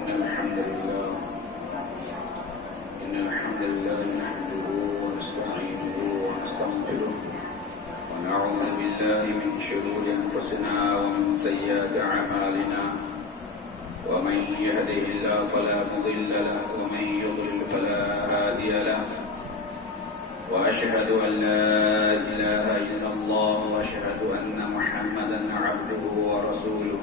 إن الحمد لله نحمده ونستعينه ونستغفره ونعوذ بالله من شرور أنفسنا ومن سيئات أعمالنا ومن يهده الله فلا مضل له ومن يضلل فلا هادي له وأشهد أن لا إله إلا الله وأشهد أن محمدا عبده ورسوله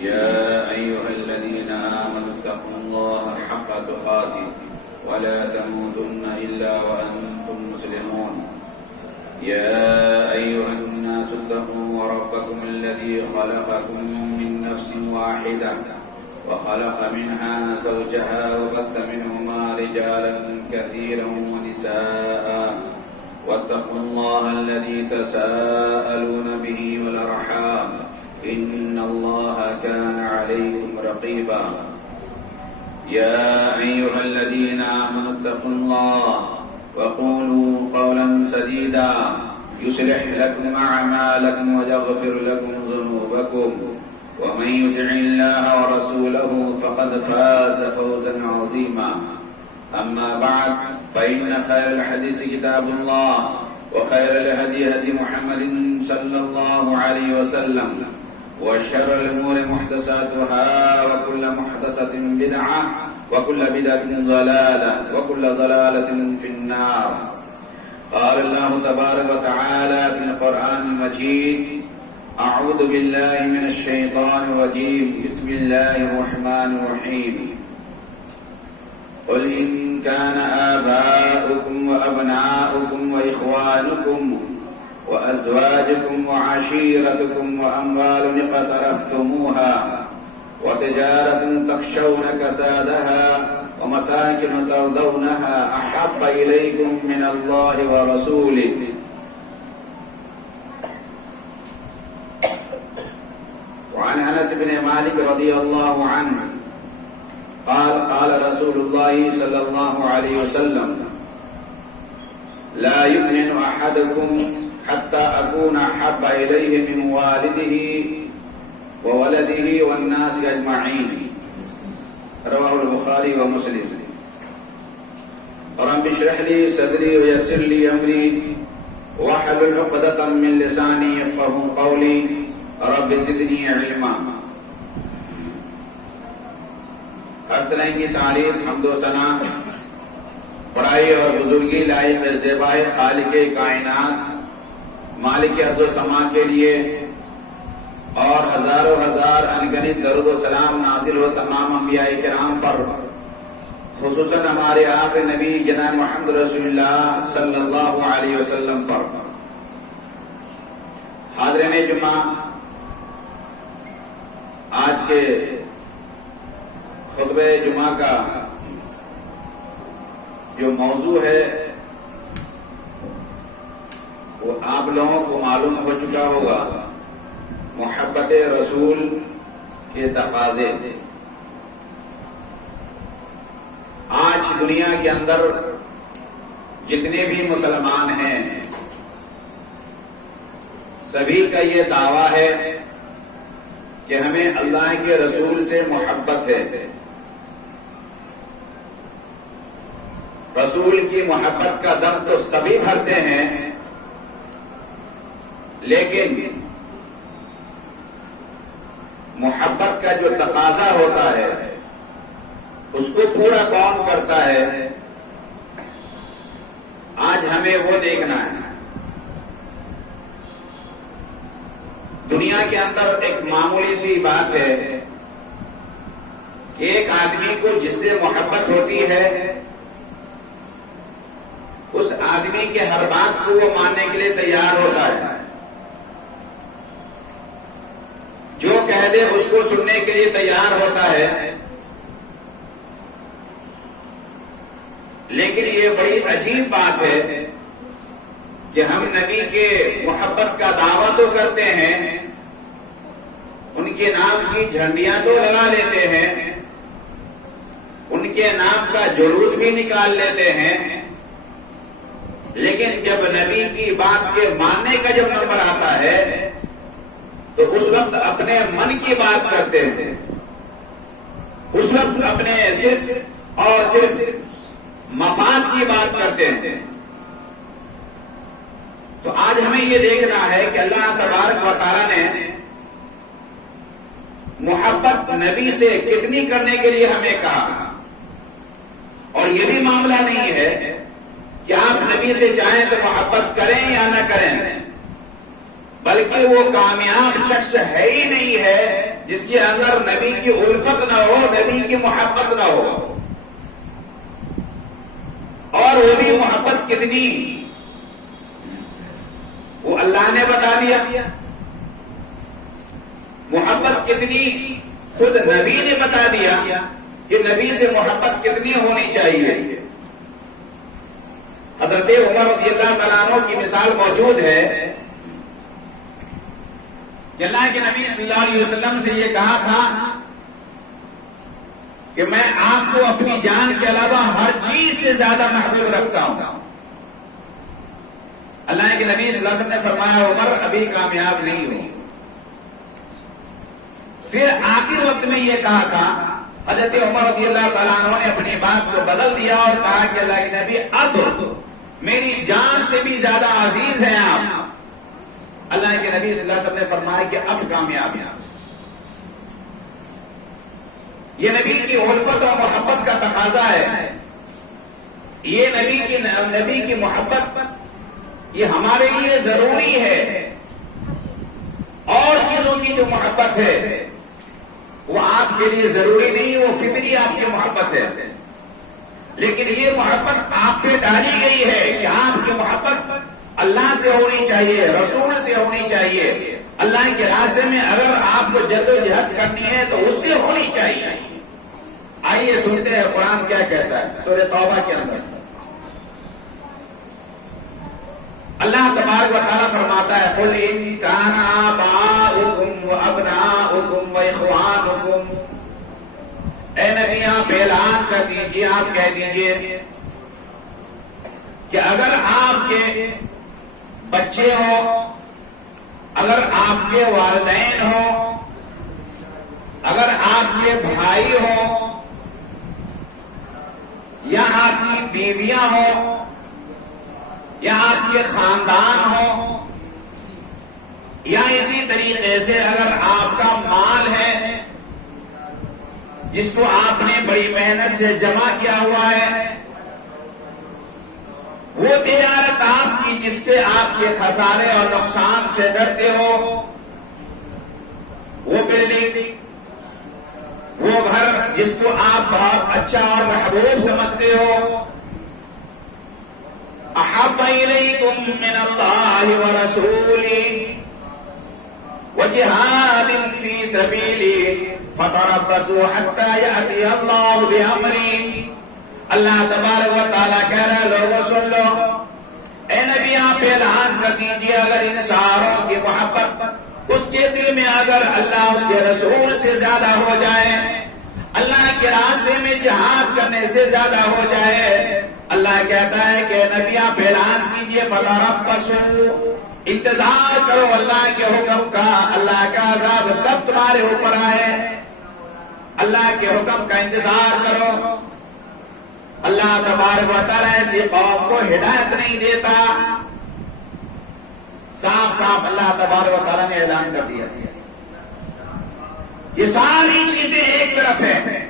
يا أيها الذين آمنوا اتقوا الله حق تقاته ولا تموتن إلا وأنتم مسلمون يا أيها الناس اتقوا ربكم الذي خلقكم من نفس واحدة وخلق منها زوجها وبث منهما رجالا كثيرا ونساء واتقوا الله الذي تساءلون به والأرحام إن الله كان عليكم رقيبا يا أيها الذين آمنوا اتقوا الله وقولوا قولا سديدا يصلح لكم أعمالكم ويغفر لكم ذنوبكم ومن يطع الله ورسوله فقد فاز فوزا عظيما أما بعد فإن خير الحديث كتاب الله وخير الهدي هدي محمد صلى الله عليه وسلم وشر الأمور محدثاتها وكل محدثة بدعة وكل بدعة ضلالة وكل ضلالة في النار قال الله تبارك وتعالى في القرآن المجيد أعوذ بالله من الشيطان الرجيم بسم الله الرحمن الرحيم قل إن كان آباؤكم وأبناؤكم وإخوانكم وأزواجكم وعشيرتكم وأموال اقترفتموها وتجارة تخشون كسادها ومساكن ترضونها أحب إليكم من الله ورسوله وعن أنس بن مالك رضي الله عنه قال رسول الله صلى الله عليه وسلم لا يؤمن أحدكم حتى أكون أحب إليه من والده وولده والناس أجمعين رواه البخاري ومسلم رب اشرح لي صدري ويسر لي أمري واحلل عقدة من لساني يفقهوا قولي رب زدني علما ہر طرح کی تعریف حمد و ثنا بڑائی اور بزرگی لائق زیبائے خالق کائنات مالک ارض و سما کے لیے اور ہزاروں ہزار انگنت درود و سلام نازل ہو تمام انبیاء کرام پر خصوصاً ہمارے آخری نبی جناب محمد رسول اللہ صلی اللہ علیہ وسلم پر حاضرین جمعہ آج کے خطبہ جمعہ کا جو موضوع ہے وہ آپ لوگوں کو معلوم ہو چکا ہوگا محبت رسول کے تقاضے آج دنیا کے اندر جتنے بھی مسلمان ہیں سبھی کا یہ دعویٰ ہے کہ ہمیں اللہ کے رسول سے محبت ہے رسول کی محبت کا دم تو سبھی بھرتے ہیں لیکن محبت کا جو تقاضا ہوتا ہے اس کو پورا کون کرتا ہے آج ہمیں وہ دیکھنا ہے دنیا کے اندر ایک معمولی سی بات ہے کہ ایک آدمی کو جس سے محبت ہوتی ہے اس آدمی کے ہر بات کو وہ ماننے کے لیے تیار ہوتا ہے جو کہہ دے اس کو سننے کے لیے تیار ہوتا ہے لیکن یہ بڑی عجیب بات ہے کہ ہم نبی کے محبت کا دعویٰ تو کرتے ہیں ان کے نام کی جھنڈیاں تو لگا لیتے ہیں ان کے نام کا جلوس بھی نکال لیتے ہیں لیکن جب نبی کی بات کے ماننے کا جب نمبر آتا ہے تو اس وقت اپنے من کی بات کرتے ہیں اس وقت اپنے صرف اور صرف مفاد کی بات کرتے ہیں. تو آج ہمیں یہ دیکھنا ہے کہ اللہ تبارک و تعالیٰ نے محبت نبی سے کتنی کرنے کے لیے ہمیں کہا. اور یہ بھی معاملہ نہیں ہے کہ آپ نبی سے چاہیں تو محبت کریں یا نہ کریں، بلکہ وہ کامیاب شخص ہے ہی نہیں ہے جس کے اندر نبی کی الفت نہ ہو، نبی کی محبت نہ ہو. اور وہ بھی محبت کتنی، وہ اللہ نے بتا دیا. محبت کتنی خود نبی نے بتا دیا کہ نبی سے محبت کتنی ہونی چاہیے. حضرت عمر رضی اللہ تعالیٰ عنہ کی مثال موجود ہے کہ اللہ کے نبی صلی اللہ علیہ وسلم سے یہ کہا تھا کہ میں آپ کو اپنی جان کے علاوہ ہر چیز سے زیادہ محبوب رکھتا ہوں. اللہ کے نبی صلی اللہ علیہ وسلم نے فرمایا عمر ابھی کامیاب نہیں ہوئی. پھر آخر وقت میں یہ کہا تھا، حضرت عمر رضی اللہ تعالیٰ عنہ نے اپنی بات کو بدل دیا اور کہا کہ اللہ کے نبی اب میری جان سے بھی زیادہ عزیز ہیں آپ. اللہ کے نبی صلی اللہ علیہ وسلم نے فرمایا کہ اب کامیاب ہیں. یہ نبی کی الفت اور محبت کا تقاضا ہے. یہ نبی کی محبت یہ ہمارے لیے ضروری ہے. اور چیزوں کی جو محبت ہے وہ آپ کے لیے ضروری نہیں، وہ فطری آپ کی محبت ہے. لیکن یہ محبت آپ پہ ڈالی گئی ہے کہ آپ کی محبت اللہ سے ہونی چاہیے، رسول سے ہونی چاہیے. اللہ کے راستے میں اگر آپ کو جد و جہد کرنی ہے تو اس سے ہونی چاہیے. آئیے سنتے ہیں قرآن کیا کہتا ہے سورہ توبہ کے اندر. اللہ تبارک و تعالیٰ فرماتا ہے قُلْ إِن كَانَ آبَاؤُكُمْ وَأَبْنَاؤُكُمْ وَإِخْوَانُكُمْ. اے نبی آپ اعلان کر دیجئے، آپ کہہ دیجئے کہ اگر آپ کے بچے ہوں، اگر آپ کے والدین ہوں، اگر آپ کے بھائی ہوں، یا آپ کی بیویاں ہوں، یا آپ کے خاندان ہو، یا اسی طریقے سے اگر آپ کا مال ہے جس کو آپ نے بڑی محنت سے جمع کیا ہوا ہے، وہ تجارت آپ کی جس کے آپ کے خسارے اور نقصان سے ڈرتے ہو، وہ بلڈنگ، وہ گھر جس کو آپ بہت اچھا اور محبوب سمجھتے ہو، احب الیکم من اللہ ورسولہ وجہاد فی سبیلہ فتربصوا حتی یأتی اللہ بامرہ. اللہ تبارک و تعالیٰ کہہ رہا ہے لوگوں سن لو، اے نبی آپ اعلان کر دیجئے اگر ان ساروں کی محبت اس کے دل میں اگر اللہ اس کے رسول سے زیادہ ہو جائے، اللہ کے راستے میں جہاد کرنے سے زیادہ ہو جائے، اللہ کہتا ہے کہ نبی آپ اعلان کیجئے فتربصوا، انتظار کرو اللہ کے حکم کا. اللہ کا عذاب کب تمہارے اوپر آئے، اللہ کے حکم کا انتظار کرو. اللہ تبارک و تعالیٰ ایسی قوم کو ہدایت نہیں دیتا. صاف صاف اللہ تبارک و تعالیٰ نے اعلان کر دیا. یہ ساری چیزیں ایک طرف ہیں،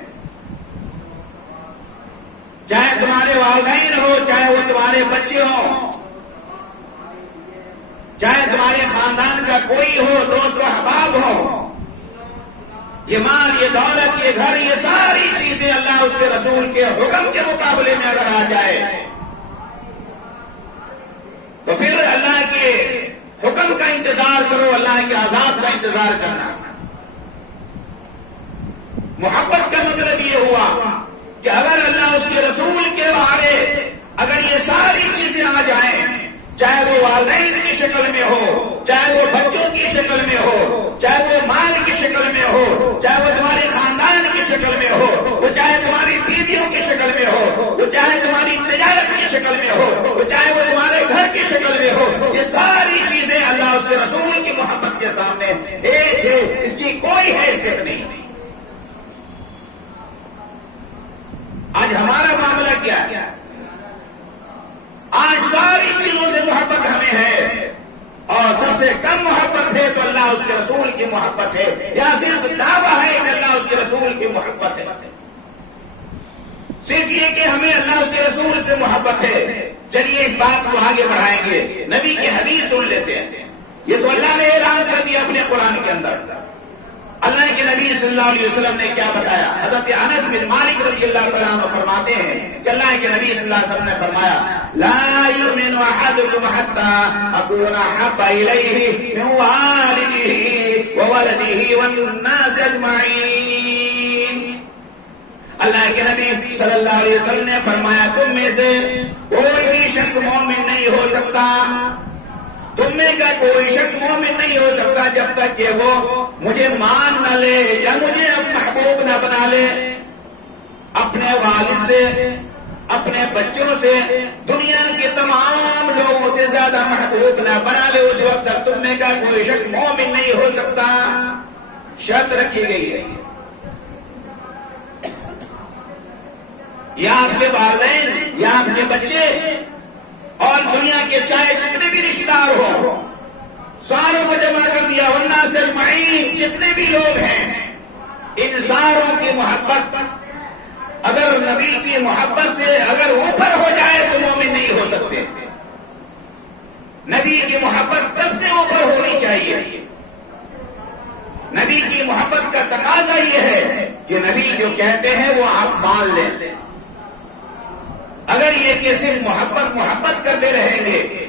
چاہے تمہارے والدین ہو، چاہے وہ تمہارے بچے ہوں، چاہے تمہارے خاندان کا کوئی ہو، دوست و احباب ہو، یہ مال، یہ دولت، یہ گھر، یہ ساری چیزیں اللہ اس کے رسول کے حکم کے مقابلے میں اگر آ جائے تو پھر اللہ کے حکم کا انتظار کرو، اللہ کے عذاب کا انتظار کرنا. محبت کا مطلب یہ ہوا کہ اگر اللہ اس کے رسول کے بارے اگر یہ ساری چیزیں آ جائیں، چاہے وہ والدین کی شکل میں ہو، چاہے وہ بچوں کی شکل میں ہو، چاہے وہ مال کی شکل میں ہو، چاہے وہ تمہارے خاندان کی شکل میں ہو، وہ چاہے تمہاری بیویوں کی شکل میں ہو، وہ چاہے تمہاری تجارت کی شکل میں ہو، وہ چاہے وہ تمہارے گھر کی شکل میں ہو، یہ ساری چیزیں اللہ اس کے رسول کی محبت کے سامنے ایک ہے، اس کی کوئی حیثیت نہیں. محبت ہے یا صرف دعویٰ ہے کہ اللہ اس کے رسول کی محبت ہے؟ صرف یہ کہ ہمیں اللہ اس کے رسول سے محبت ہے، چلیے اس بات کو آگے بڑھائیں گے، نبی کی حدیث سن لیتے ہیں۔ یہ تو اللہ نے اعلان کر دیا اپنے قرآن کے اندر۔ اللہ کے نبی صلی اللہ علیہ وسلم نے کیا بتایا؟ حضرت انس بن مالک رضی اللہ تعالیٰ عنہ فرماتے ہیں کہ اللہ کے نبی صلی اللہ علیہ وسلم نے فرمایا لا يؤمن احدكم حتى اكون احب اليه من والده وولده والناس اجمعین۔ اللہ کے نبی صلی اللہ علیہ وسلم نے فرمایا تم میں سے کوئی بھی شخص مومن نہیں ہو سکتا، تم میں کا کوئی شخص مومن نہیں ہو سکتا جب تک کہ وہ مجھے مان نہ لے یا مجھے محبوب نہ بنا لے، اپنے والد سے، اپنے بچوں سے، دنیا کے تمام لوگوں سے زیادہ محبوب نہ بنا لے، اس وقت تک تم میں کا کوئی شخص مومن نہیں ہو سکتا۔ شرط رکھی گئی ہے، یا آپ کے والدین یا آپ کے بچے اور دنیا کے چاہے جتنے بھی رشتہ دار ہو ساروں کو جمع کر دیا، ورنہ سے اجمعین جتنے بھی لوگ ہیں ان ساروں کی محبت اگر نبی کی محبت سے اگر اوپر ہو جائے تو مومن نہیں ہو سکتے۔ نبی کی محبت سب سے اوپر ہونی چاہیے۔ نبی کی محبت کا تقاضا یہ ہے کہ نبی جو کہتے ہیں وہ آپ مان لیں۔ اگر یہ کہ صرف محبت کرتے رہیں گے،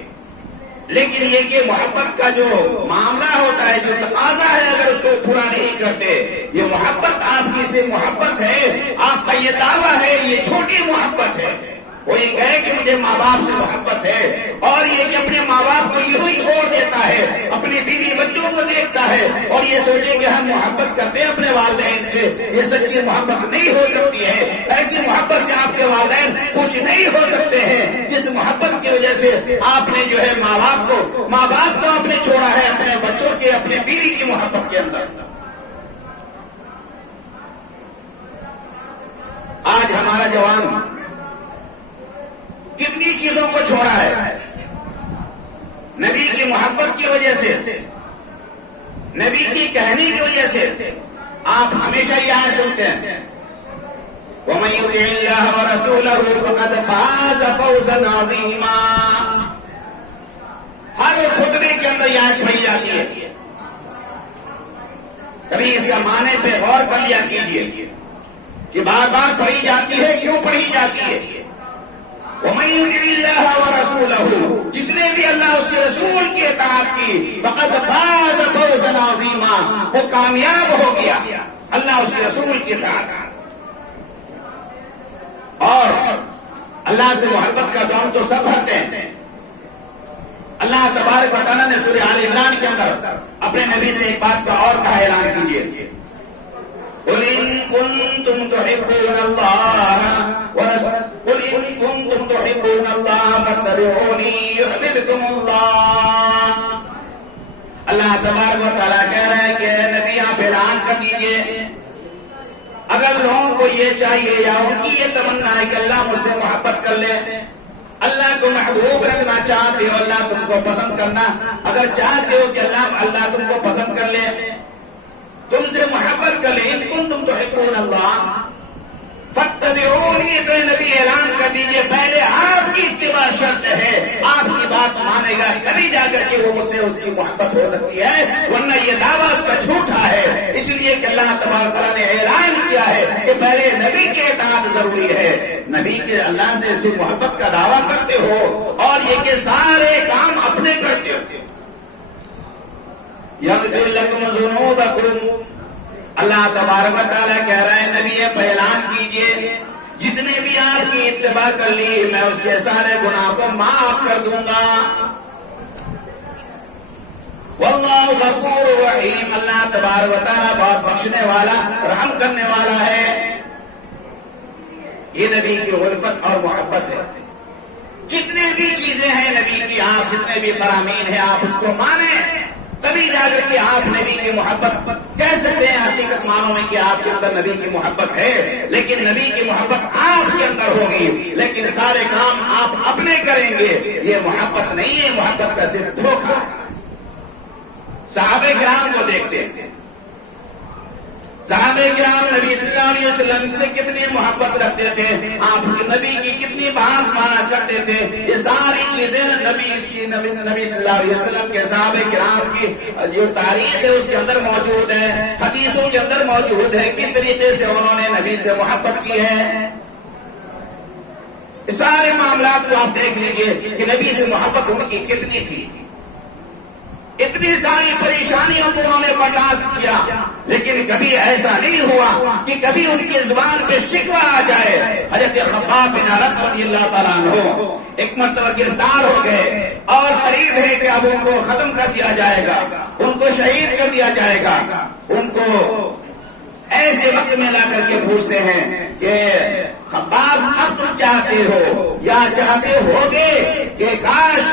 لیکن یہ کہ محبت کا جو معاملہ ہوتا ہے، جو تقاضا ہے، اگر اس کو پورا نہیں کرتے، یہ محبت آپ کی صرف محبت ہے، آپ کا یہ دعویٰ ہے، یہ چھوٹی محبت ہے۔ وہ یہ کہے کہ مجھے ماں باپ سے محبت ہے اور یہ کہ اپنے ماں باپ کو یوں ہی چھوڑ دیتا ہے، اپنی بیوی بچوں کو دیکھتا ہے اور یہ سوچے کہ ہم محبت کرتے ہیں اپنے والدین سے، یہ سچی محبت نہیں ہو سکتی ہے۔ ایسی محبت سے آپ کے والدین خوش نہیں ہو سکتے ہیں جس محبت کی وجہ سے آپ نے جو ہے ماں باپ کو آپ نے چھوڑا ہے اپنے بچوں کے، اپنے بیوی کی محبت کے اندر۔ آج ہمارا جوان کتنی چیزوں کو چھوڑا ہے نبی کی محبت کی وجہ سے، نبی کی کہنے کی وجہ سے۔ آپ ہمیشہ یہ آیت سنتے ہیں وَمَن يُطِعِ اللَّهَ وَرَسُولَهُ فَقَدْ فَازَ فَوْزًا عَظِيمًا۔ ہر خطبے کے اندر یہ آیت پڑھی جاتی ہے، کبھی اس کا معنی پہ غور کر لیا کیجیے کہ بار بار پڑھی جاتی ہے، کیوں پڑھی جاتی ہے؟ وَمَن يُطِعِ اللَّهَ وَرَسُولَهُ، جس نے بھی اللہ اس کے رسول کی اطاعت کی، فَقَدْ فَازَ فَوْزًا عَظِيمًا، وہ کامیاب ہو گیا اللہ اس کے رسول کی اطاعت۔ اور اللہ سے محبت کا دام تو سب بھرتے ہیں۔ اللہ تبارک و تعالیٰ نے سورہ آل عمران کے اندر اپنے نبی سے ایک بات کا اور کا اعلان کیجیے قُلْ إِن كُنتُمْ تُحِبُّونَ اللَّهَ فَاتَّبِعُونِي يُحْبِبْكُمُ اللَّهُ۔ اللہ تبارک و تعالیٰ کہہ رہا ہے کہ نبی آپ اعلان کر دیجئے، اگر لوگوں کو یہ چاہیے یا ان کی یہ تمنا ہے کہ اللہ مجھ سے محبت کر لے، اللہ کو محبوب رکھنا چاہتے ہو، اللہ تم کو پسند کرنا اگر چاہتے ہو کہ اللہ تم کو پسند کر لے، تم سے محبت کر لے، ان کنتم تحبون اللہ فاتبعونی، تو نبی اعلان کر دیجئے پہلے آپ کی اتباع شرط ہے، آپ کی بات مانے گا کبھی جا کر کے وہ مجھ سے اس کی محبت ہو سکتی ہے، ورنہ یہ دعویٰ اس کا جھوٹا ہے۔ اس لیے کہ اللہ تبارک تعالیٰ نے اعلان کیا ہے کہ پہلے نبی کی اطاعت ضروری ہے۔ نبی کے اللہ سے صرف محبت کا دعویٰ کرتے ہو اور یہ کہ سارے کام اپنے کرتے ہو۔ یغفر لکم ذنوبکم، اللہ تبارک و تعالیٰ کہہ رہا ہے نبی اعلان کیجئے جس نے بھی آپ کی اتباع کر لی میں اس کے سارے گناہ کو معاف کر دوں گا۔ واللہ غفور رحیم، اللہ تبارک و تعالیٰ بہت بخشنے والا، رحم کرنے والا ہے۔ یہ نبی کی الفت اور محبت ہے۔ جتنے بھی چیزیں ہیں نبی کی، آپ جتنے بھی فرامین ہیں آپ اس کو مانیں، تبھی جا کر کے آپ نبی کی محبت کہہ سکتے ہیں حقیقت معنوں میں کہ آپ کے اندر نبی کی محبت ہے۔ لیکن نبی کی محبت آپ کے اندر ہوگی لیکن سارے کام آپ اپنے کریں گے، یہ محبت نہیں ہے، محبت کا صرف دھوکہ ہے۔ صحابہ کرام کو دیکھتے ہیں، صحابہ کرام نبی صلی اللہ علیہ وسلم سے کتنی محبت رکھتے تھے، آپ کے نبی کی کتنی بات مانا کرتے تھے، یہ ساری چیزیں نبی صلی اللہ علیہ وسلم کے صحابہ کرام کی جو تاریخ ہے اس کے اندر موجود ہے، حدیثوں کے اندر موجود ہے، کس طریقے سے انہوں نے نبی سے محبت کی ہے۔ سارے معاملات کو آپ دیکھ لیجئے کہ نبی سے محبت ان کی کتنی تھی، اتنی ساری پریشانیوں کو انہوں نے برداشت کیا، لیکن کبھی ایسا نہیں ہوا کہ کبھی ان کی زبان پہ شکوہ آ جائے۔ حضرت خباب بن عرط رضی اللہ تعالیٰ عنہ ایک مرتبہ گرفتار ہو گئے اور قریب ہے کہ اب ان کو ختم کر دیا جائے گا، ان کو شہید کر دیا جائے گا۔ ان کو ایسے وقت میں لا کر کے پوچھتے ہیں کہ خباب اب تم چاہتے ہو یا چاہتے ہوگے کہ کاش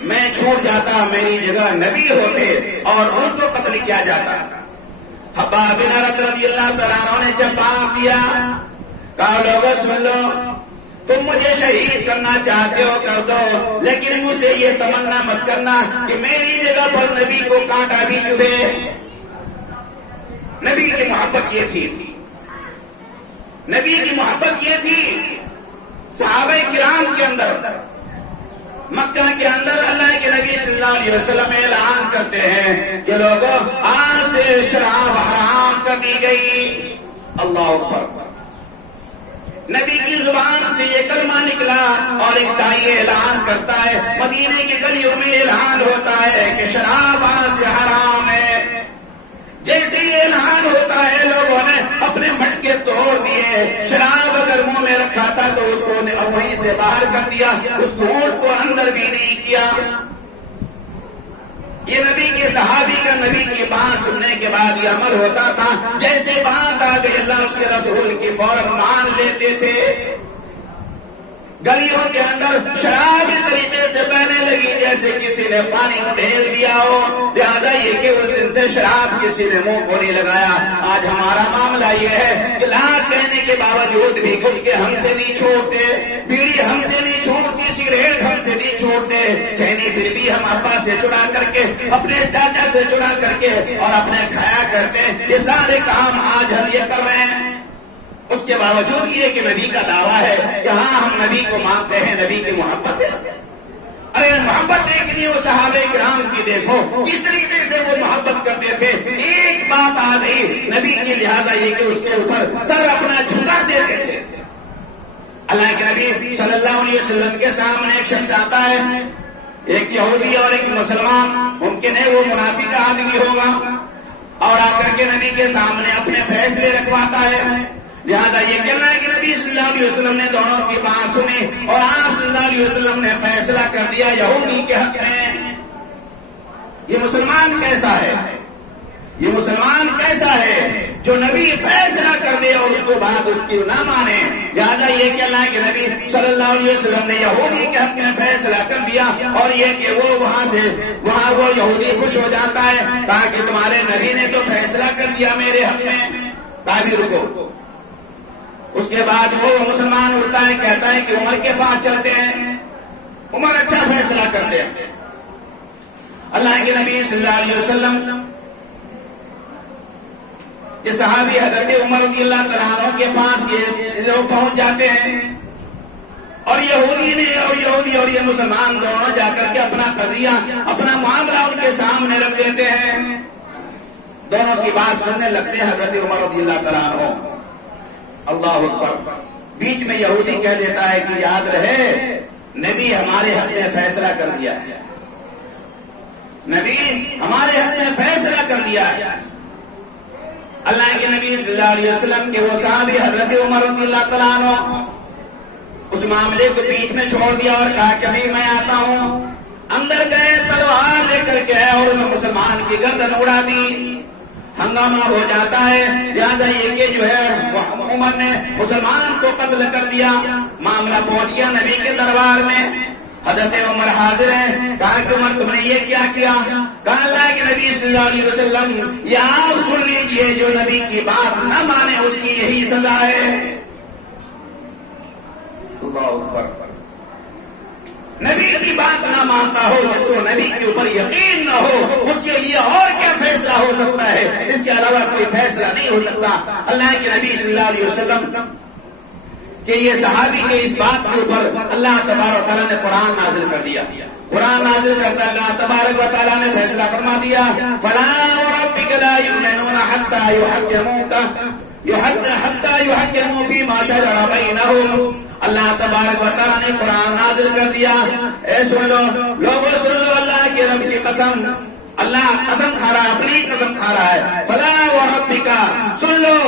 میں چھوٹ جاتا، میری جگہ نبی ہوتے اور ان کو قتل کیا جاتا۔ خباب بن عرط رضی اللہ تعالیٰ عنہ نے جواب دیا، کہا لوگوں سن لو، تم مجھے شہید کرنا چاہتے ہو کر دو، لیکن مجھ سے یہ تمنا مت کرنا کہ میری جگہ پر نبی کو کانٹا بھی چبھے۔ نبی کی محبت یہ تھی، نبی کی محبت یہ تھی صحابہ کرام کے اندر۔ مکہ کے اندر اللہ کے نبی صلی اللہ علیہ وسلم اعلان کرتے ہیں کہ لوگوں آج سے شراب حرام کر دی گئی۔ اللہ اکبر، نبی کی زبان سے یہ کلمہ نکلا اور ایک دائی اعلان کرتا ہے، مدینے کی گلیوں میں اعلان ہوتا ہے کہ شراب آج سے حرام ہے۔ جیسے یہ اعلان ہوتا ہے لوگوں نے اپنے مٹکے توڑ دیے، شراب اگر منہ میں رکھا تھا تو اس کو وہیں سے باہر کر دیا، اس گھونٹ کو اندر بھی نہیں کیا۔ یہ نبی کے صحابی کا نبی کی بات سننے کے بعد یہ عمل ہوتا تھا، جیسے بات آ گئی اللہ اس کے رسول کی فوراً مان لیتے تھے۔ گلیوں کے اندر شراب اس طریقے سے بہنے لگی جیسے کسی نے پانی ڈھیل دیا ہو، لہذا یہ کہ اس دن سے شراب کسی نے منہ کو نہیں لگایا۔ آج ہمارا معاملہ یہ ہے کہ لاکھ کہنے کے باوجود بھی گٹکے ہم سے نہیں چھوڑتے، بیڑی ہم سے نہیں چھوڑتی، سگریٹ ہم سے نہیں چھوڑتے، کہنی پھر بھی ہم ابا سے چڑا کر کے، اپنے چاچا سے چڑا کر کے اور اپنے کھایا کرتے ہیں۔ یہ سارے کام آج ہم یہ کر رہے ہیں، اس کے باوجود یہ کہ نبی کا دعویٰ ہے کہ ہاں ہم نبی کو مانتے ہیں، نبی کی محبت ہے۔ ارے محبت دیکھنی ہو صحابہ کرام کی، دیکھو کس طریقے سے وہ محبت کرتے تھے۔ ایک بات آ گئی نبی کی، لہٰذا یہ کہ اس کے اوپر سر اپنا جھکا دیتے تھے۔ اللہ کے نبی صلی اللہ علیہ وسلم کے سامنے ایک شخص آتا ہے، ایک یہودی اور ایک مسلمان، ممکن ہے وہ منافق آدمی ہوگا، اور آ کر کے نبی کے سامنے اپنے فیصلے رکھواتا ہے۔ لہذا یہ کہنا ہے کہ نبی صلی اللہ علیہ وسلم نے دونوں کی بات سنی اور آپ صلی اللہ علیہ وسلم نے فیصلہ کر دیا یہودی کے حق میں۔ یہ مسلمان کیسا ہے، یہ مسلمان کیسا ہے جو نبی فیصلہ کر دے اور اس کو بعد اس کی نہ مانے۔ لہذا یہ کہنا ہے کہ نبی صلی اللہ علیہ وسلم نے یہودی کے حق میں فیصلہ کر دیا، اور یہ کہ وہاں وہ یہودی خوش ہو جاتا ہے تاکہ تمہارے نبی نے تو فیصلہ کر دیا میرے حق میں، تعبیر کو۔ اس کے بعد وہ مسلمان اٹھتا ہے، کہتا ہے کہ عمر کے پاس چلتے ہیں، عمر اچھا فیصلہ کرتے ہیں۔ اللہ کے نبی صلی اللہ علیہ وسلم یہ صحابی حضرت عمر رضی اللہ تعالیٰ عنہ کے پاس یہ لوگ پہنچ جاتے ہیں، اور یہودی اور یہ مسلمان دونوں جا کر کے اپنا قضیہ، اپنا معاملہ ان کے سامنے رکھ دیتے ہیں۔ دونوں کی بات سننے لگتے ہیں حضرت عمر رضی اللہ تعالیٰ عنہ۔ اللہ اکبر، بیچ میں یہودی کہہ دیتا ہے کہ یاد رہے نبی ہمارے حق میں فیصلہ کر دیا ہے، نبی ہمارے حق میں فیصلہ کر دیا ہے۔ اللہ کے نبی صلی اللہ علیہ وسلم کے وہ صحابی حضرت عمر رضی اللہ تعالیٰ عنہ اس معاملے کو بیچ میں چھوڑ دیا اور کہا کہ ابھی میں آتا ہوں۔ اندر گئے، تلوار لے کر کے اور اس مسلمان کی گردن اڑا دی۔ ہنگامہ ہو جاتا ہے، لہٰذا یہ کہ جو ہے عمر نے مسلمان کو قتل کر دیا۔ معاملہ پہنچ گیا نبی کے دربار میں، حضرت عمر حاضر ہے، کہا کہ عمر تم نے یہ کیا کیا؟ کہا اللہ کے نبی صلی اللہ علیہ وسلم یہ آپ سن لیجئے، جو نبی کی بات نہ مانے اس کی یہی سزا ہے۔ اللہ اکبر۔ نبی کی بات نہ مانتا ہو، جس کو نبی کے اوپر یقین نہ ہو، اس کے لیے اور کیا فیصلہ ہو سکتا ہے؟ اس کے علاوہ کوئی فیصلہ نہیں ہو سکتا۔ اللہ کے نبی صلی اللہ علیہ وسلم کہ یہ صحابی کے اس بات کے اوپر اللہ تبارک و تعالیٰ نے قرآن نازل کر دیا۔ قرآن نازل کرتا اللہ تبارک و تعالیٰ نے فیصلہ فرما دیا، فَلَا وَرَبِّكَ لَا يُؤْمِنُونَ حَتَّى يُحَكِّمُوكَ فِي مَا شَجَرَ بَيْنَهُمْ۔ اللہ تبارک و تعالیٰ نے قرآن نازل کر دیا، اے سن لو لوگوں، سن لو اللہ کے رب کی قسم، اللہ قسم کھا رہا ہے، اپنی قسم کھا رہا ہے، فَلَا وَرَبِّكَ، سن لو،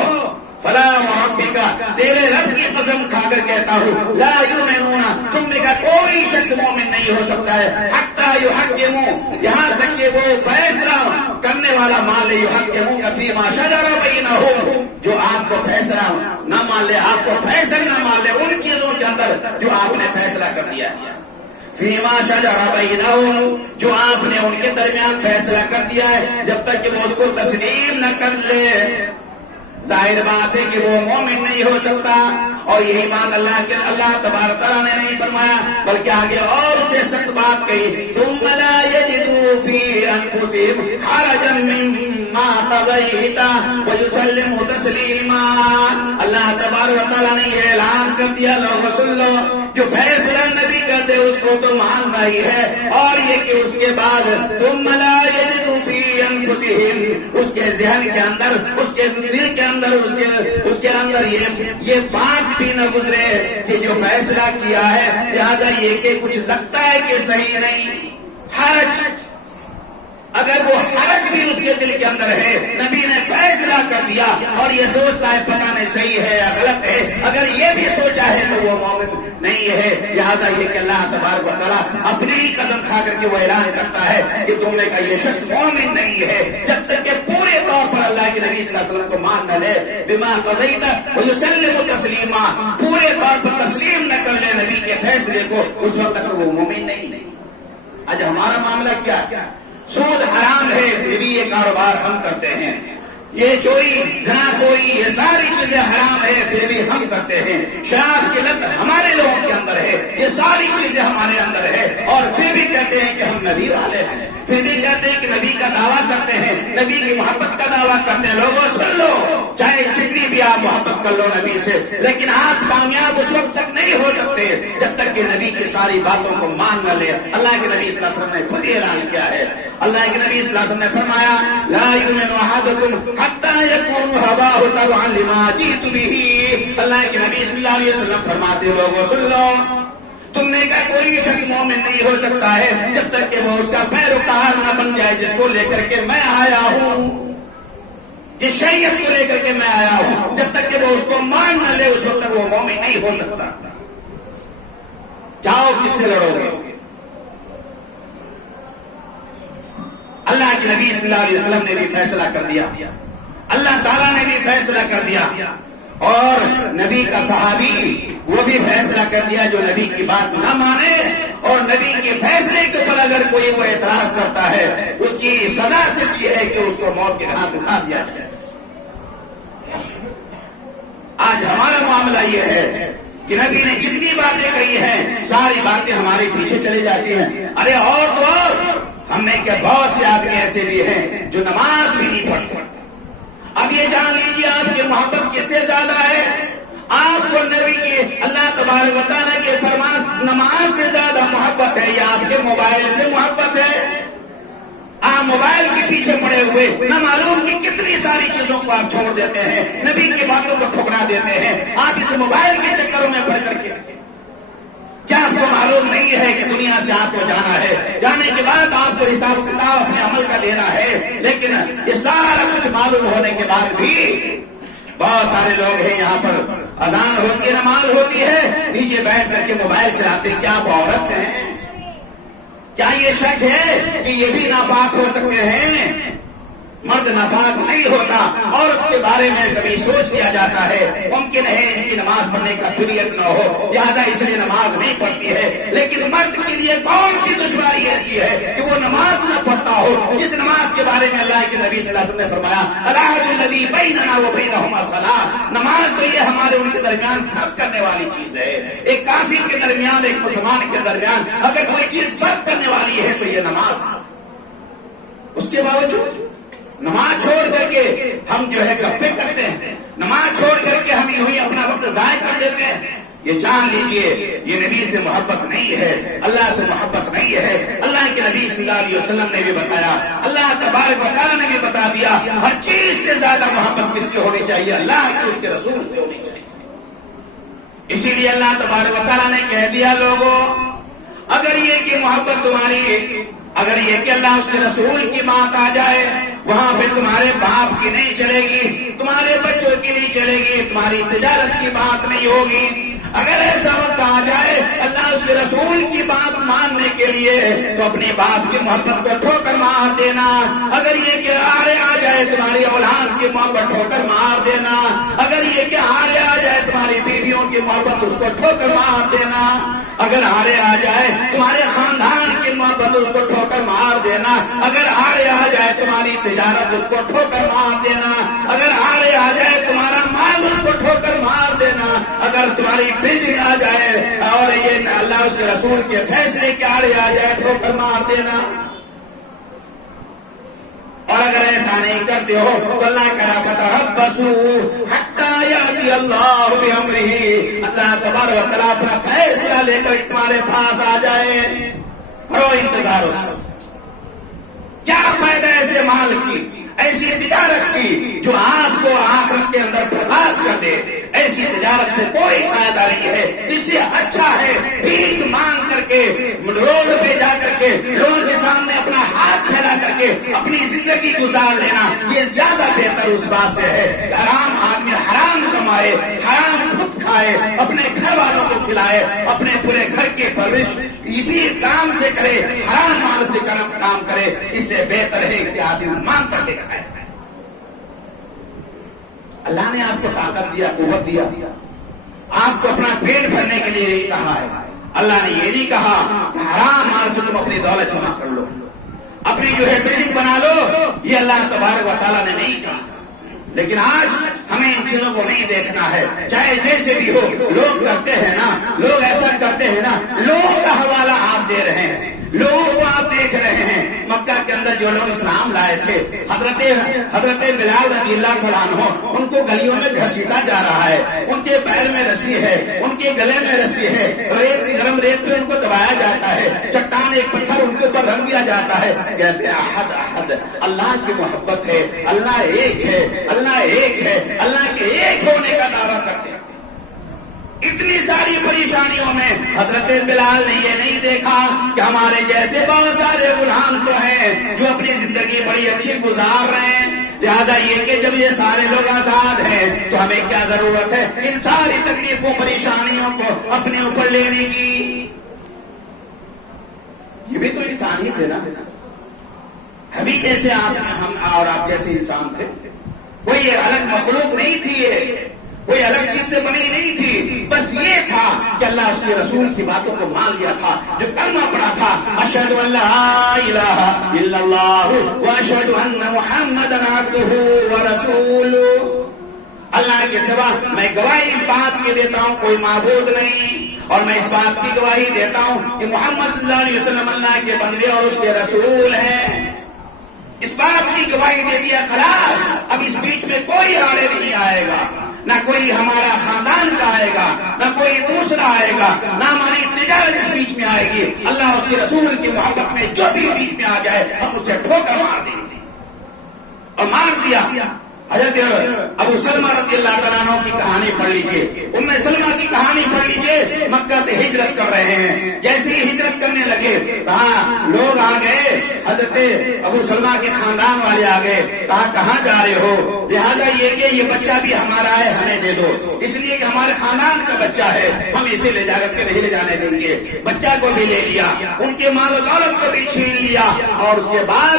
فلا وربک، تیرے رب کی قسم کھا کر کہتا ہوں، لا یؤمنون، تم میں کا کوئی شخص مومن نہیں ہو سکتا ہے، حتی یحکموا، یہاں تک کہ وہ فیصلہ کرنے والا مان لے، یحکموک فیما شجر بینہم، جو آپ کو فیصلہ نہ مان لے، آپ کو فیصلہ نہ مان لے ان چیزوں کے اندر جو آپ نے فیصلہ کر دیا ہے، فیما شجر بینہم، جو آپ نے ان کے درمیان فیصلہ کر دیا ہے، جب تک کہ وہ اس کو تسلیم نہ کر لے، ظاہر بات ہے کہ وہ مومن نہیں ہو سکتا۔ اور یہی بات اللہ تبارک تعالیٰ نے نہیں فرمایا، بلکہ آگے اور سے سخت بات کہی، ثم لا یجدوا فی انفسہم حرجا مما قضیت ویسلموا تسلیما۔ اللہ تبارک تعالیٰ نے یہ اعلان کر دیا، لوگوں سن لو، جو فیصلہ نبی کر دے اس کو تو ماننا ہی ہے، اور یہ کہ اس کے بعد ثم لا یجدوا فی انفسہم، اس کے ذہن کے اندر، اس کے دل کے اندر، اس کے اندر یہ بات بھی نہ گزرے کہ جو فیصلہ کیا ہے، لہذا یہ کہ کچھ لگتا ہے کہ صحیح نہیں، حرج، اگر وہ حرج بھی اس کے دل کے اندر ہے، نبی نے فیصلہ کر دیا اور یہ سوچتا ہے پتہ نہیں صحیح ہے یا غلط ہے، اگر یہ بھی سوچا ہے تو وہ مومن نہیں ہے۔ لہذا یہ کہ اللہ تبارک و تعالیٰ اپنی ہی قسم کھا کر کے وہ اعلان کرتا ہے کہ تم نے کہا یہ شخص مومن نہیں ہے، جب تک کہ پورے طور پر اللہ کے نبی صلی اللہ علیہ وسلم کو مان نہ لے، بما قضیت ویسلم تسلیما، پورے طور پر تسلیم نہ کر لے نبی کے فیصلے کو، اس وقت تک وہ مومن نہیں ہے۔ آج ہمارا معاملہ کیا ہے؟ سود حرام ہے پھر بھی یہ کاروبار ہم کرتے ہیں، یہ چوری، زنا خوری، یہ ساری چیزیں حرام ہے پھر بھی ہم کرتے ہیں، شراب کی لت ہمارے لوگوں کے اندر ہے، یہ ساری چیزیں ہمارے اندر ہے، اور پھر بھی کہتے ہیں کہ ہم نبی والے ہیں، پھر بھی کہتے ہیں کہ نبی کا دعویٰ کرتے ہیں، نبی کی محبت کا دعویٰ کرتے ہیں۔ لوگوں سن لو، چاہے جتنی بھی آپ محبت کر لو نبی سے، لیکن آپ کامیاب اس وقت تک نہیں ہو سکتے جب تک کہ نبی کی ساری باتوں کو مان نہ لے۔ اللہ کے نبی صلی اللہ علیہ وسلم نے خود ہی اعلان کیا ہے، اللہ کے نبی صلی اللہ علیہ وسلم نے فرمایا، لا یؤمن احدکم حتی یکون ھواه تبعا لما جئت بہ۔ اللہ کے نبی صلی اللہ علیہ وسلم فرماتے، لوگوں سن لو، تم نے کہا کوئی شخص مومن نہیں ہو سکتا ہے جب تک کہ وہ اس کا پیروکار نہ بن جائے جس کو لے کر کے میں آیا ہوں، جس شریعت کو لے کر کے میں آیا ہوں، جب تک کہ وہ اس کو مان نہ لے اس وقت تک وہ مومن نہیں ہو سکتا۔ جاؤ کس سے لڑو گے؟ اللہ کے نبی صلی اللہ علیہ وسلم نے بھی فیصلہ کر دیا، اللہ تعالیٰ نے بھی فیصلہ کر دیا، اور نبی کا صحابی وہ بھی فیصلہ کر دیا جو نبی کی بات نہ مانے اور نبی کے فیصلے کے اوپر اگر کوئی وہ اعتراض کرتا ہے، اس کی سزا صرف یہ ہے کہ اس کو موت کے گھاٹ اٹھا دیا جائے۔ آج ہمارا معاملہ یہ ہے کہ نبی نے جتنی باتیں کہی ہیں ساری باتیں ہمارے پیچھے چلی جاتی ہیں، ارے اور تو اور ہم نے کہ بہت سے آدمی ایسے بھی ہیں جو نماز بھی نہیں پڑھتے۔ اب یہ جان لیجیے آپ کی محبت کس سے زیادہ ہے؟ آپ کو نبی کی اللہ تبارک و تعالیٰ کے فرمان نماز سے زیادہ محبت ہے یا آپ کے موبائل سے محبت ہے؟ آپ موبائل کے پیچھے پڑے ہوئے نہ معلوم کی کتنی ساری چیزوں کو آپ چھوڑ دیتے ہیں، نبی کی باتوں کو ٹھکرا دیتے ہیں، آپ اس موبائل کے چکروں میں پڑ کر کے کیا آپ کو معلوم نہیں ہے کہ دنیا سے آپ کو جانا ہے، جانے کے بعد آپ کو حساب کتاب اپنے عمل کا دینا ہے، لیکن یہ سارا کچھ معلوم ہونے کے بعد بھی بہت سارے لوگ ہیں یہاں پر اذان ہوتی ہے، نماز ہوتی ہے، نیچے بیٹھ کر کے موبائل چلاتے۔ کیا آپ عورت ہیں؟ کیا یہ شک ہے کہ یہ بھی ناپاک ہو سکتے ہیں؟ مرد ناپاک نہیں ہوتا، عورت کے بارے میں کبھی سوچ لیا جاتا ہے ممکن ہے ان کی نماز پڑھنے کا پیریڈ نہ ہو، لہٰذا اس لیے نماز نہیں پڑھتی ہے، لیکن مرد کے لیے کون سی دشواری ایسی ہے کہ وہ نماز نہ پڑھتا ہو، جس نماز کے بارے میں اللہ کے نبی صلی اللہ علیہ وسلم نے فرمایا العہد الذی بیننا وبینہم الصلاۃ، نماز تو یہ ہمارے ان کے درمیان فرق کرنے والی چیز ہے، ایک کافر کے درمیان ایک مسلمان کے درمیان اگر کوئی چیز فرق کرنے والی ہے تو یہ نماز ہے۔ اس کے باوجود نماز چھوڑ کر کے ہم جو ہے گپے کرتے ہیں، نماز چھوڑ کر کے ہم یوں ہی اپنا وقت ضائع کر دیتے ہیں، یہ جان لیجئے یہ نبی سے محبت نہیں ہے، اللہ سے محبت نہیں ہے۔ اللہ کے نبی صلی اللہ علیہ وسلم نے بھی بتایا، اللہ تبارک و تعالیٰ نے بھی بتا دیا، ہر چیز سے زیادہ محبت کس سے ہونی چاہیے؟ اللہ کی، اس کے رسول سے ہونی چاہیے۔ اسی لیے اللہ تبارک و تعالیٰ نے کہہ دیا لوگوں اگر یہ کہ محبت تمہاری، اگر یہ کہ اللہ اس کے رسول کی بات آ جائے وہاں پہ تمہارے باپ کی نہیں چلے گی، تمہارے بچوں کی نہیں چلے گی، تمہاری تجارت کی بات نہیں ہوگی۔ اگر ایسا وقت آ جائے اللہ اس کے رسول کی بات ماننے کے لیے تو اپنے باپ کی محبت کو ٹھوکر مار دینا، اگر یہ کہ آرے آ جائے تمہاری اولاد کی محبت ٹھوکر مار دینا، اگر یہ کہ آرے آ جائے تمہاری بیویوں کی محبت اس کو ٹھوکر مار دینا، اگر آرے آ جائے تمہارے خاندان کی محبت اس کو ٹھوکر مار دینا، اگر آرے آ جائے تمہاری تجارت اس کو ٹھوکر مار دینا، اگر آرے آ جائے تمہارا مال اس کو ٹھوکر مار دینا، اگر تمہاری بجلی آ جائے اور یہ اللہ اس کے رسول کے فیصلے کے آڑے آ جائے ٹھوکر مار دینا۔ اور اگر ایسا نہیں کرتے ہو تو اللہ کرا فتربصوا حتی یاتی اللہ بامرہ، اللہ تبارک و تعالیٰ اپنا فیصلہ لے کر تمہارے پاس آ جائے، کرو انتظار اس کا۔ کیا فائدہ ایسے مال کی، ایسی تجارت کی جو آپ کو آخرت کے اندر برباد کر دے؟ ایسی تجارت سے کوئی فائدہ نہیں ہے، اس سے اچھا ہے بھیک مانگ کر کے روڈ پہ جا کر کے لوگوں کے سامنے اپنا ہاتھ پھیلا کر کے اپنی زندگی گزار لینا، یہ زیادہ بہتر اس بات سے ہے کہ حرام آدمی حرام کمائے، حرام خود کھائے، اپنے گھر والوں کو کھلائے، اپنے پورے گھر کی پرورش اسی کام سے کرے، حرام مال سے کام کرے، اس سے بہتر ہے کہ آدمی مانگ کر کے کھائے۔ اللہ نے آپ کو طاقت دیا، قوت دیا، آپ کو اپنا پیٹ بھرنے کے لیے نہیں کہا ہے، اللہ نے یہ نہیں کہا کہ حرام مال سے تم اپنی دولت جمع کر لو، اپنی جو ہے بلڈنگ بنا لو، یہ اللہ تبارک و تعالیٰ نے نہیں کہا۔ لیکن آج ہمیں ان چیزوں کو نہیں دیکھنا ہے، چاہے جیسے بھی ہو، لوگ کرتے ہیں نا، لوگ ایسا کرتے ہیں نا، لوگوں کا حوالہ آپ دے رہے ہیں، لوگوں کو آپ دیکھ رہے ہیں۔ مکہ کے اندر جو لوگ اسلام لائے تھے، حضرت بلال رضی اللہ تعالیٰ عنہ، ان کو گلیوں میں گھسیٹا جا رہا ہے، ان کے پیر میں رسی ہے، ان کے گلے میں رسی ہے، گرم ریت پہ ان کو دبایا جاتا ہے، چٹان ایک پتھر ان کے اوپر رکھ دیا جاتا ہے، کہتے ہیں احد احد، اللہ کی محبت ہے، اللہ ایک ہے، اللہ ایک ہے، اللہ کے ایک ہونے کا دعویٰ کرتے ہیں۔ اتنی ساری پریشانیوں میں حضرت بلال نے یہ نہیں دیکھا کہ ہمارے جیسے بہت سارے غلام تو ہیں جو اپنی زندگی بڑی اچھی گزار رہے ہیں، لہٰذا یہ کہ جب یہ سارے لوگ آزاد ہیں تو ہمیں کیا ضرورت ہے ان ساری تکلیفوں پریشانیوں کو اپنے اوپر لینے کی؟ یہ بھی تو انسان ہی تھے نا، ہم جیسے ہم اور آپ جیسے انسان تھے، کوئی الگ مخلوق نہیں تھی، یہ کوئی الگ چیز سے بنی نہیں تھی، بس یہ تھا کہ اللہ اس کے رسول کی باتوں کو مان لیا تھا، جو کلمہ پڑا تھا اشہد ان لا الہ الا اللہ واشہد ان محمدا عبدہ ورسولہ، اللہ کے سوا میں گواہی اس بات کی دیتا ہوں کوئی معبود نہیں، اور میں اس بات کی گواہی دیتا ہوں کہ محمد صلی اللہ علیہ وسلم اللہ کے بندے اور اس کے رسول ہیں۔ اس بات کی گواہی دے دیا، خلاص اب اس بیچ میں کوئی آڑے نہیں آئے گا، نہ کوئی ہمارا خاندان کا آئے گا، نہ کوئی دوسرا آئے گا، نہ ہماری تجارت اس بیچ میں آئے گی، اللہ اس کے رسول کی محبت میں جو بھی بیچ میں آ جائے ہم اسے ٹھوکر مار دیں گے، اور مار دیا۔ حضرت ابو سلمہ رضی اللہ تعالیٰ عنہ کی کہانی پڑھ لیجیے، ام سلمہ کی کہانی پڑھ لیجیے، مکہ سے ہجرت کر رہے ہیں، جیسے ہی ہجرت کرنے لگے کہاں لوگ آ گئے، حضرت ابو سلمہ کے خاندان والے آ گئے، کہا کہاں جا رہے ہو؟ لہٰذا یہ کہ یہ بچہ بھی ہمارا ہے، ہمیں دے دو، اس لیے کہ ہمارے خاندان کا بچہ ہے، ہم اسے لے جا کر کے نہیں لے جانے دیں گے۔ بچہ کو بھی لے لیا، ان کے مال و دولت کو بھی چھین لیا، اور اس کے بعد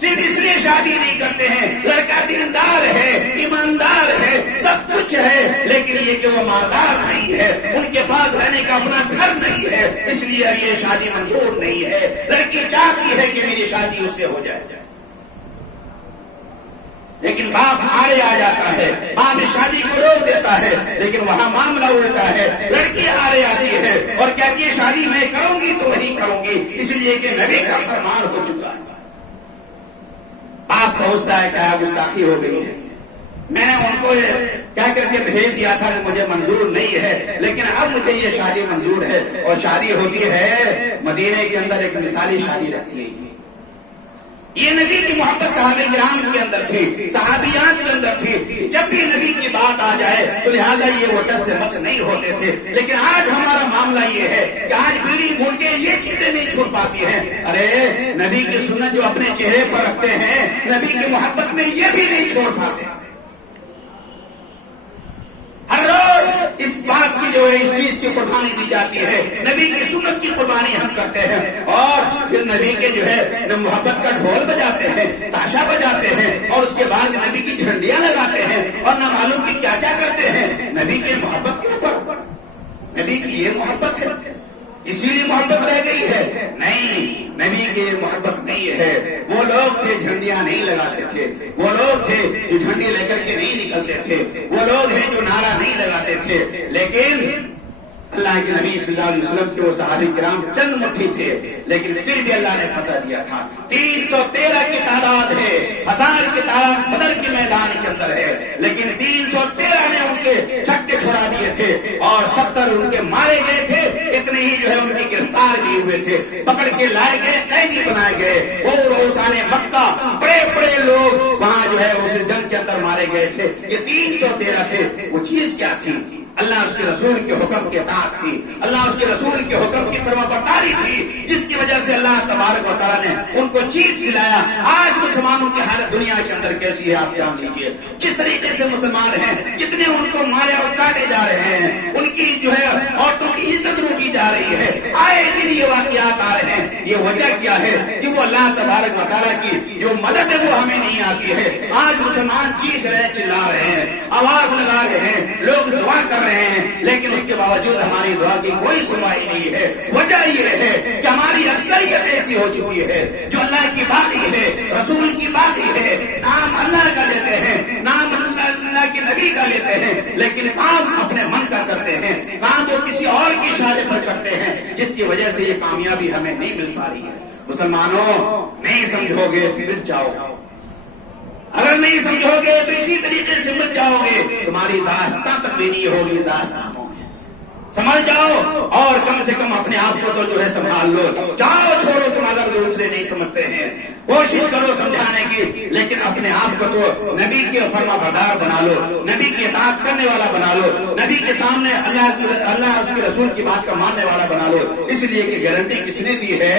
صرف اس لیے شادی نہیں کرتے ہیں، لڑکا دیندار ہے، ایماندار ہے، سب کچھ ہے، لیکن یہ کہ وہ مالدار نہیں ہے، ان کے پاس رہنے کا اپنا گھر نہیں ہے، اس لیے اب یہ شادی منظور نہیں ہے۔ لڑکی چاہتی ہے کہ میری شادی اس سے ہو جائے، لیکن باپ آڑے آ جاتا ہے، باپ اس شادی کو روک دیتا ہے، لیکن وہاں معاملہ الٹا ہے، لڑکی آڑے آتی ہے اور کہتی ہے شادی میں کروں گی تو وہی کروں گی، اس لیے کہ نبی کا فرمان ہو چکا ہے۔ باپ پہنچتا ہے کیا گستاخی ہو گئی ہے، میں نے ان کو کہہ کر کے بھیج دیا تھا کہ مجھے منظور نہیں ہے، لیکن اب مجھے یہ شادی منظور ہے، اور شادی ہوتی ہے مدینے کے اندر ایک مثالی شادی رہتی ہے۔ یہ نبی کی محبت صحابہ کرام کے اندر تھی، صحابیات کے اندر تھی، جب بھی نبی کی بات آ جائے تو لہٰذا یہ وہ ٹس سے مس نہیں ہوتے تھے، لیکن آج ہمارا معاملہ یہ ہے کہ آج بیڑی بھول کے یہ چیزیں نہیں چھوڑ پاتی ہیں۔ ارے نبی کی سنت جو اپنے چہرے پر رکھتے ہیں، نبی کی محبت میں یہ بھی نہیں چھوڑ پاتے۔ ہر روز اس بات کی جو ہے اس چیز کی قربانی دی جاتی ہے، نبی کی سنت کی قربانی ہم کرتے ہیں، اور پھر نبی کے جو ہے محبت کا ڈھول بجاتے ہیں، تاشا بجاتے ہیں، اور اس کے بعد نبی کی جھنڈیاں لگاتے ہیں، اور نہ معلوم کی کیا کیا کرتے ہیں نبی کی محبت کے اوپر۔ نبی کی یہ محبت ہے، اسی لیے محبت رہ گئی ہے؟ نہیں، نبی کی محبت نہیں ہے۔ وہ لوگ تھے جھنڈیاں نہیں لگاتے تھے، وہ لوگ تھے جو جھنڈی لے کر کے نہیں نکلتے تھے، وہ لوگ ہیں جو نعرہ نہیں لگاتے تھے، لیکن اللہ کے نبی صلی اللہ علیہ وسلم کے وہ صحابہ کرام چند مٹھی تھے، لیکن پھر بھی اللہ نے فتح دیا تھا۔ 313 کی تعداد ہے، 1000 کی تعداد بدر کے میدان کے اندر ہے، لیکن 313 نے ان کے چھکے چھڑا دیے تھے، اور 70 ان کے مارے گئے تھے، اتنے ہی جو ہے ان کی گرفتار بھی ہوئے تھے، پکڑ کے لائے گئے، قیدی بنائے گئے، اور روسان مکہ بڑے بڑے لوگ وہاں جو ہے اس جنگ کے اندر مارے گئے تھے۔ یہ 313 تھے، وہ چیز کیا تھی؟ اللہ اس کے رسول کے حکم کی اطاعت تھی، اللہ اس کے رسول کے حکم کی فرما برداری تھی، جس کی وجہ سے اللہ تبارک و تعالیٰ نے ان کو جیت دلایا۔ آج مسلمانوں کی حالت دنیا کے اندر کیسی ہے آپ جان لیجئے، کس طریقے سے مسلمان ہیں، کتنے ان کو مارے اور کاٹے جا رہے ہیں، ان کی جو ہے عورتوں کی عزت روکی جا رہی ہے، آئے دن یہ واقعات آ رہے ہیں۔ یہ وجہ کیا ہے کہ وہ اللہ تبارک و تعالیٰ کی جو مدد ہے وہ ہمیں نہیں آتی ہے۔ آج مسلمان چیخ رہے، چلا رہے ہیں، آواز لگا رہے ہیں، لوگ دعا کر رہے ہیں، لیکن اس کے باوجود ہماری دعا کی کوئی سنوائی نہیں ہے۔ وجہ یہ ہے کہ ہماری اکثریت ایسی ہو چکی ہے جو اللہ کی باغی ہے، رسول کی باغی ہے، نام اللہ کا لیتے ہیں، نام اللہ کے نبی کا لیتے ہیں، لیکن کام اپنے من کا کرتے ہیں، کام وہ کسی اور کی اشارے پر کرتے ہیں، جس کی وجہ سے یہ کامیابی ہمیں نہیں مل پا رہی ہے۔ مسلمانوں، نہیں سمجھو گے تو مٹ جاؤ، اگر نہیں سمجھو گے تو اسی طریقے سے مت جاؤ گے، تمہاری داستان تبدیلی ہوگی، داستان ہوگی۔ سمجھ جاؤ، اور کم سے کم اپنے آپ کو تو جو ہے سنبھال لو۔ جاؤ چھوڑو تم اگر دوسرے نہیں سمجھتے ہیں، کوشش کرو سمجھانے کی، لیکن اپنے آپ کو تو نبی کے فرما بردار بنا لو، نبی کی اطاعت کرنے والا بنا لو، نبی کے سامنے اللہ اس کے رسول کی بات کا ماننے والا بنا لو۔ اس لیے کہ گارنٹی کس نے دی ہے؟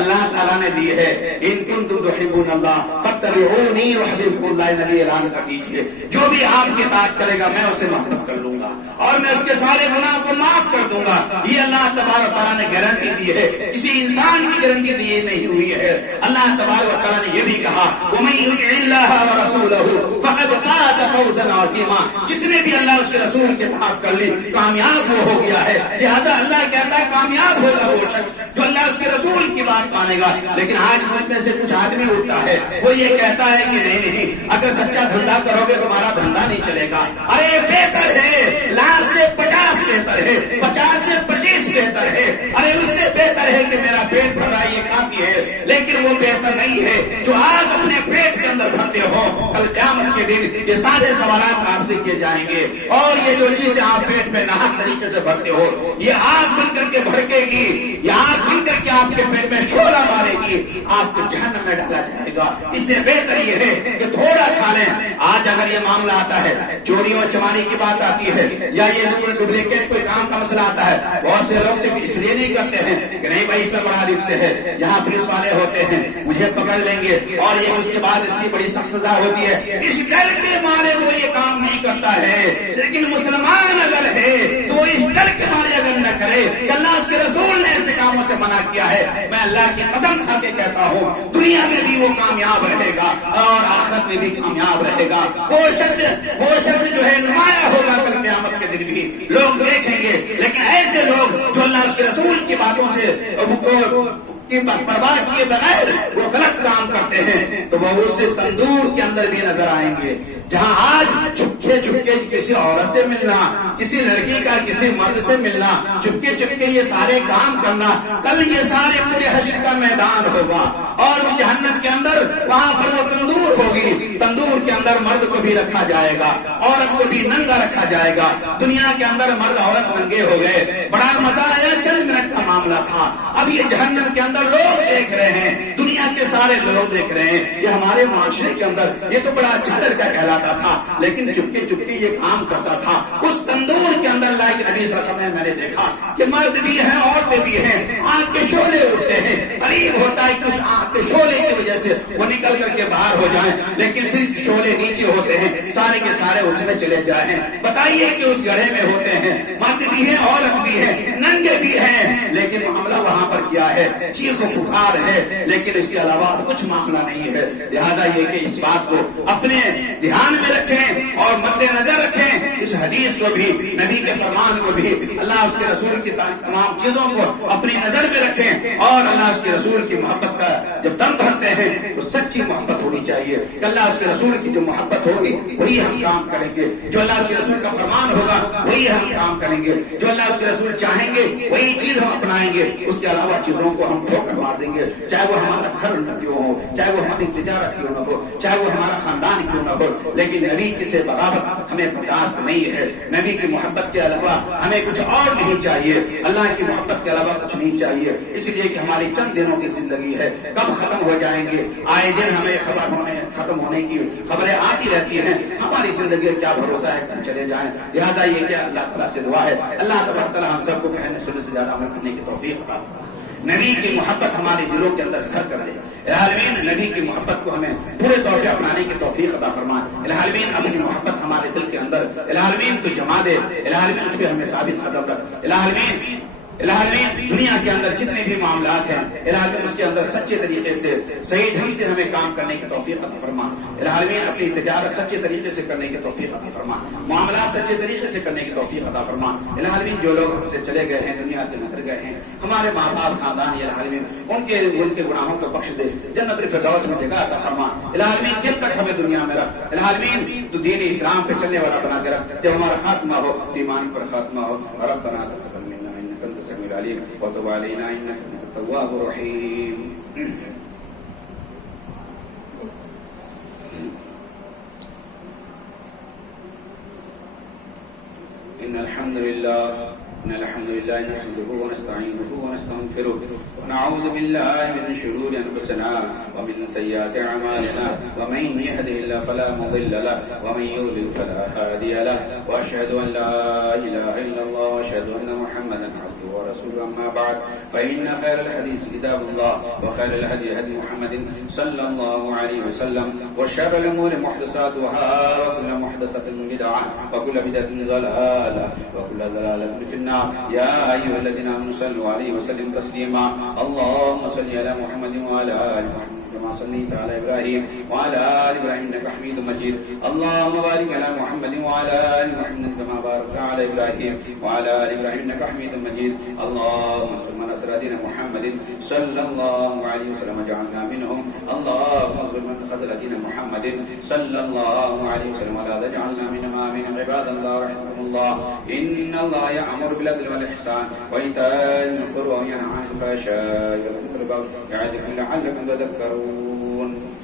اللہ تعالیٰ نے دی ہے، ان کنتم تحبون اللہ فاتبعونی یحببکم اللہ، نبی اعلان کر دیجیے، جو بھی آپ کی اطاعت کرے گا میں اسے محبت کر لوں گا، اور میں اس کے سارے گناہ کو معاف کر دوں گا۔ یہ اللہ تبارک و تعالیٰ نے گارنٹی دی ہے، کسی انسان کی گارنٹی دی نہیں ہوئی ہے۔ اللہ تبارک و تعالیٰ نے یہ بھی کہا وَمَن يُطِعِ اللَّهَ وَرَسُولَهُ فَقَدْ فَازَ فَوْزًا عَظِيمًا، جس نے بھی اللہ اس کے رسول کی اطاعت کر لی کامیاب وہ ہو گیا ہے۔ لہذا اللہ کہتا ہے کامیاب ہوگا وہ شخص جو اللہ اس کے رسول کی بات مانے گا۔ لیکن آج مجھ میں سے کچھ آدمی اٹھتا ہے، وہ یہ کہتا ہے کہ نہیں، اگر سچا دھندا کرو گے تمہارا دھندا نہیں چلے گا۔ ارے بہتر ہے 1,00,000 سے 50 بہتر ہے، 50 سے 25 بہتر ہے، ارے اس سے بہتر ہے کہ میرا پیٹ بھر رہا یہ کافی ہے، لیکن وہ بہتر نہیں ہے جو آج اپنے پیٹ کے اندر بھرتے ہو۔ کل قیامت کے دن یہ سارے سوالات آپ سے کیے جائیں گے، اور یہ جو چیزیں آپ پیٹ میں ناحق طریقے سے بھرتے ہو یہ آگ بن کر کے بھڑکے گی، یہ آگ بن کر کے آپ کے پیٹ میں شعلہ مارے گی، آپ کو جہنم میں ڈالا جائے گا۔ اس سے بہتر یہ ہے کہ تھوڑا کھا لیں۔ آج اگر یہ معاملہ آتا ہے، چوری اور چماری کی بات آتی ہے، یا یہ ڈپلیکیٹ کوئی کام کا مسئلہ آتا ہے، بہت سے لوگ صرف اس لیے نہیں کرتے ہیں کہ نہیں بھائی اس میں بڑا رکس ہے، یہاں پولیس والے ہوتے ہیں مجھے پکڑ لیں گے، اور یہ اس کے بعد اس کی بڑی سخت سزا ہوتی ہے، اس ڈر کے مارے وہ یہ کام نہیں کرتا ہے۔ لیکن مسلمان اگر ہے تو اس ڈر کے مارے اگر نہ کرے کہ اللہ اس کے رسول نے ایسے کام کاموں سے منع کیا ہے. میں اللہ کی قسم کھا کے کہتا ہوں دنیا میں بھی وہ کامیاب رہے گا اور آخرت میں بھی کامیاب رہے گا. وہ شخص جو ہے نمایاں ہوگا کل قیامت کے دن بھی لوگ دیکھیں گے. لیکن ایسے لوگ جو اللہ اس کے رسول کی باتوں سے کی پرواہ کیے بغیر وہ غلط کام کرتے ہیں تو وہ اس تندور کے اندر بھی نظر آئیں گے. جہاں آج چھپکے چھپکے کسی عورت سے ملنا, کسی لڑکی کا کسی مرد سے ملنا, چھپکے چھپکے یہ سارے کام کرنا, کل یہ سارے پورے حشر کا میدان ہوگا اور جہنم کے اندر وہاں پر وہ تندور ہوگی. تندور کے اندر مرد کو بھی رکھا جائے گا, عورت کو بھی ننگا رکھا جائے گا. دنیا کے اندر مرد عورت ننگے ہو گئے, بڑا مزہ آیا, چند منٹ کا معاملہ تھا. اب یہ جہنم کے اندر لوگ دیکھ رہے ہیں, دنیا کے سارے لوگ دیکھ رہے ہیں. یہ ہمارے معاشرے کے اندر یہ تو بڑا اچھا لڑکا کہلاتا تھا, لیکن چپکے چپکے یہ کام کرتا تھا. اس تندور کے اندر اللہ کے نبی صلی اللہ علیہ وسلم میں نے دیکھا کہ مرد بھی ہیں, عورتیں بھی ہیں, آنکھ کے شعلے اٹھتے ہیں. قریب ہوتا ہے کہ اس آنکھ کے شعلے کی وجہ سے وہ نکل کر کے باہر ہو جائیں, لیکن صرف شعلے نیچے ہوتے ہیں, سارے کے سارے اس میں چلے جائیں. بتائیے کہ اس گڑھے میں ہوتے ہیں مرد بھی ہیں, عورت بھی ہیں, ننگے بھی ہیں, لیکن معاملہ وہاں پر کیا ہے, چیخ و پکار ہے, لیکن اس کے علاوہ کچھ معاملہ نہیں ہے. لہذا یہ کہ اس بات کو اپنے دھیان میں رکھیں اور مد نظر رکھیں. اس حدیث کو بھی, نبی کے فرمان کو بھی, اللہ اس کے رسول کی تمام چیزوں کو اپنی نظر میں رکھیں اور اللہ اس کے رسول کی محبت کا جب دم بھرتے ہیں تو سچی محبت ہونی چاہیے. کہ اللہ اس کے رسول کی جو محبت ہوگی وہی ہم کام کریں گے, جو اللہ اس کے رسول کا فرمان ہوگا وہی ہم کام کریں گے, جو اللہ اس کے رسول چاہیں گے وہی چیز ہم اپنائیں گے. اس کے علاوہ چیزوں کو ہم ٹھوکر مار دیں گے, چاہے وہ ہمارا گھر نہ کیوں ہو, چاہے وہ ہماری تجارت کیوں نہ ہو, چاہے وہ ہمارا خاندان کیوں نہ ہو. لیکن نبی کی سے بغاوت ہمیں برداشت نہیں ہے. نبی کی محبت کے علاوہ ہمیں کچھ اور نہیں چاہیے, اللہ کی محبت کے علاوہ کچھ نہیں چاہیے. اس لیے کہ ہماری چند دنوں کی زندگی ہے, کب ختم ہو جائیں گے. آئے دن ہمیں ختم ہونے کی خبریں آتی رہتی ہیں. ہماری زندگی کیا بھروسہ ہے کب چلے جائیں. لہٰذا یہ کہ اللہ تعالیٰ سے دعا ہے اللہ تبارک تعالیٰ ہم سب کو کہنے سننے سے زیادہ عمل کرنے کی توفیق عطا فرمائے. نبی کی محبت ہمارے دلوں کے اندر گھر کر دے. العالمین نبی کی محبت کو ہمیں پورے طور پہ اپنانے کی توفیق عطا فرمائے. العالمین اپنی محبت ہمارے دل کے اندر العالمین تو جما دے. العالمین اس پہ ہمیں ثابت قدم رکھ. العالمین دنیا کے اندر جتنے بھی معاملات ہیں العالمین اس کے اندر سچے طریقے سے صحیح ڈھنگ سے ہمیں کام کرنے کی توفیق عطا فرما. العالمین اپنی تجارت سچے طریقے سے کرنے کی توفیق عطا فرما, معاملات سچے طریقے سے کرنے کی توفیق عطا فرما. العالمین جو لوگ ہم سے چلے گئے ہیں, دنیا سے نکل گئے ہیں, ہمارے ماں باپ خاندان, العالمین ان کے گناہوں کو بخش دے, جنت الفردوس میں جگہ عطا فرما. العالمین جب تک ہمیں دنیا میں رکھ, العالمین تو دین اسلام پہ چلنے والا بنا کے رکھ. جب ہمارا خاتمہ ہو ایمان پر خاتمہ ہو. ربنا تقبل منا انك انت السميع العليم وتب علينا انك انت التواب الرحيم. إن الحمد لله نحمده ونستعينه ونستغفره ونعوذ بالله من شرور أنفسنا ومن سيئات أعمالنا ومن يهده الله فلا مضل له ومن يضلل فلا هادي له وأشهد أن لا إله إلا الله وأشهد أن محمدا عبده ورسوله. أما بعد فإن خير الحديث كتاب الله وخير الهدي هدي محمد صلى الله عليه وسلم وشر الأمور محدثاتها وكل محدثة بدعة وكل بدعة ضلالة وكل ضلالة في النار. يا أيها الذين آمنوا صلوا عليه وسلموا تسليما. اللهم صل على محمد وعلى آل محمد كما صليت على إبراهيم وعلى آل إبراهيم إنك حميد مجيد. اللهم بارك على محمد وعلى آل محمد كما باركت على إبراهيم وعلى آل إبراهيم إنك حميد مجيد. اللهم انصر من نصر دين محمد صلى الله عليه وسلم واجعلنا منهم. اللهم انصر من خذل دين محمد صلى الله عليه وسلم ولا تجعلنا منهم. آمين. عباد الله رحمكم الله, إن الله يأمر بالعدل والإحسان وإيتاء ذي القربى وينهى عن الفحشاء والمنكر والبغي يعظكم لعلكم تذكرون.